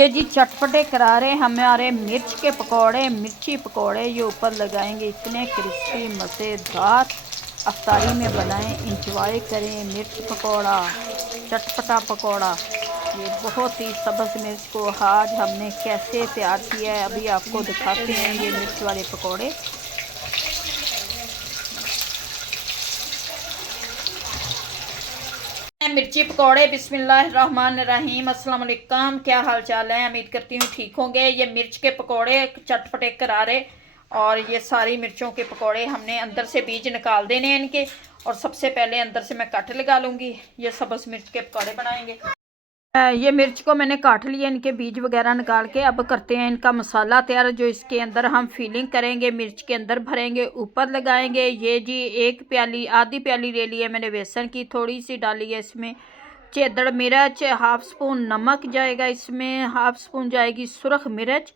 ये जी चटपटे करारे हमारे मिर्च के पकोड़े, मिर्ची पकोड़े ये ऊपर लगाएंगे। इतने क्रिस्पी मज़ेदार अफ्तारी में बनाएं, इंजॉय करें। मिर्च पकोड़ा, चटपटा पकोड़ा, ये बहुत ही सब्ज़ मिर्च को आज हमने कैसे तैयार किया है अभी आपको दिखाते हैं। ये मिर्च वाले पकोड़े मिर्ची पकौड़े। बिस्मिल्लाहिर्रहमानिर्रहीम। अस्सलाम वालेकुम। क्या हाल चाल है? उम्मीद करती हूँ ठीक होंगे। ये मिर्च के पकौड़े चटपटे करारे और ये सारी मिर्चों के पकौड़े हमने अंदर से बीज निकाल देने हैं इनके। और सबसे पहले अंदर से मैं कट लगा लूँगी। ये सब्ज़ मिर्च के पकौड़े बनाएंगे। ये मिर्च को मैंने काट लिया, इनके बीज वगैरह निकाल के। अब करते हैं इनका मसाला तैयार, जो इसके अंदर हम फीलिंग करेंगे, मिर्च के अंदर भरेंगे, ऊपर लगाएंगे। ये जी एक प्याली, आधी प्याली ले ली है मैंने बेसन की, थोड़ी सी डाली है इसमें चेदड़ मिर्च, हाफ स्पून नमक जाएगा इसमें, हाफ स्पून जाएगी सुरख मिर्च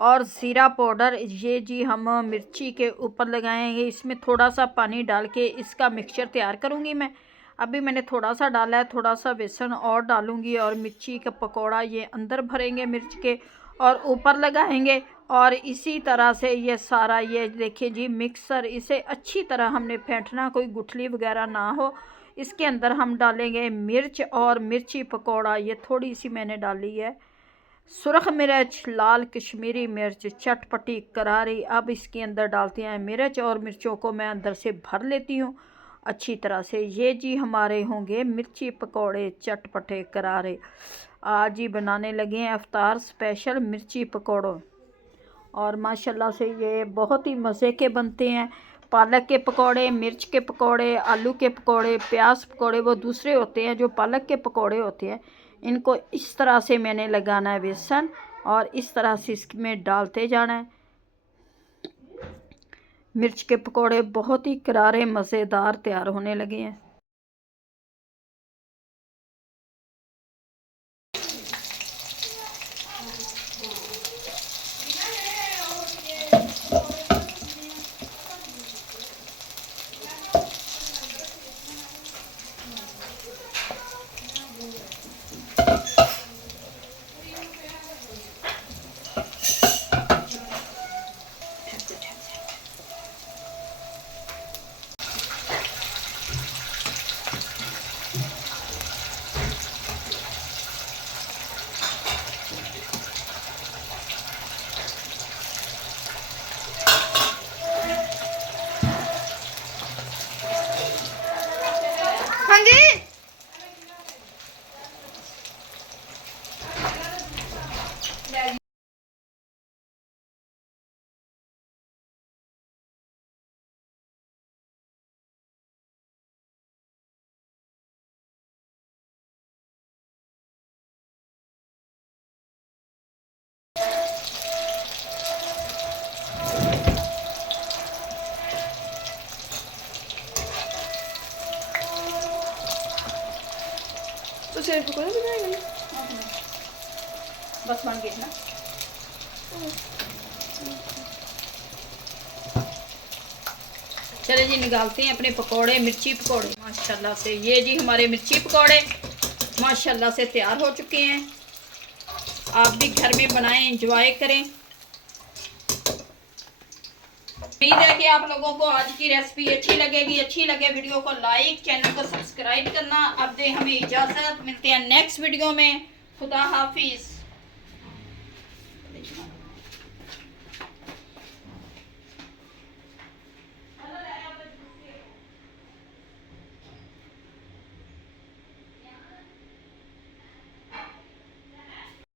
और ज़ीरा पाउडर। ये जी हम मिर्ची के ऊपर लगाएंगे। इसमें थोड़ा सा पानी डाल के इसका मिक्सचर तैयार करूँगी मैं। अभी मैंने थोड़ा सा डाला है, थोड़ा सा बेसन और डालूँगी और मिर्ची का पकोड़ा ये अंदर भरेंगे मिर्च के और ऊपर लगाएंगे। और इसी तरह से ये सारा, ये देखिए जी मिक्सर, इसे अच्छी तरह हमने फेंटना, कोई गुठली वगैरह ना हो। इसके अंदर हम डालेंगे मिर्च और मिर्ची पकोड़ा, ये थोड़ी सी मैंने डाली है सुरख मिर्च, लाल कश्मीरी मिर्च, चटपटी करारी। अब इसके अंदर डालते हैं मिर्च और मिर्चों को मैं अंदर से भर लेती हूँ अच्छी तरह से। ये जी हमारे होंगे मिर्ची पकोड़े चटपटे करारे। आज ही बनाने लगे हैं अफ्तार स्पेशल मिर्ची पकोड़ों। और माशाल्लाह से ये बहुत ही मज़े के बनते हैं। पालक के पकोड़े, मिर्च के पकोड़े, आलू के पकोड़े, प्याज पकोड़े वो दूसरे होते हैं। जो पालक के पकोड़े होते हैं इनको इस तरह से मैंने लगाना है बेसन और इस तरह से इसमें डालते जाना है। मिर्च के पकोड़े बहुत ही करारे मज़ेदार तैयार होने लगे हैं। हाँ जी। तो सिर्फ पकोड़े बनाएंगे बस बन गए ना। चले जी निकालते हैं अपने पकोड़े, मिर्ची पकोड़े। माशाल्लाह से ये जी हमारे मिर्ची पकोड़े माशाल्लाह से तैयार हो चुके हैं। आप भी घर में बनाएं, एंजॉय करें। उम्मीद है कि आप लोगों को आज की रेसिपी अच्छी लगेगी। अच्छी लगे वीडियो को लाइक, चैनल को सब्सक्राइब करना। अब दे हमें इजाज़त, मिलते हैं नेक्स्ट वीडियो में। खुदा हाफिज़।